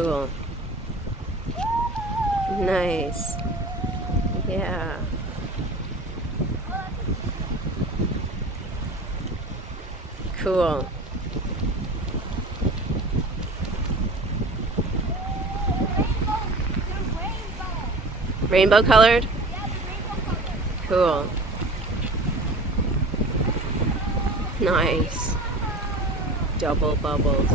Cool. Nice. Yeah. Cool. Rainbow colored? Cool. Nice. Double bubbles.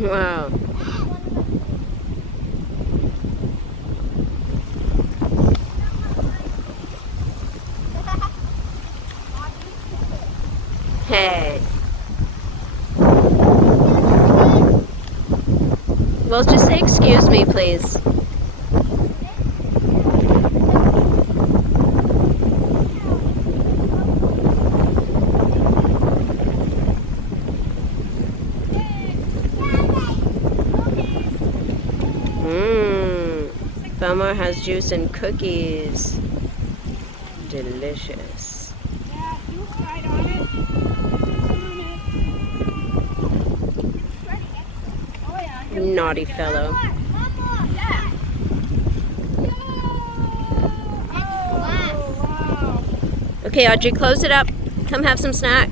Wow. Hey. Well, just say excuse me, please. Belmar has juice and cookies. Delicious. Yeah, you look right on it. Oh, yeah. Naughty fellow. Yeah. Oh, wow. Okay, Audrey, close it up. Come have some snack.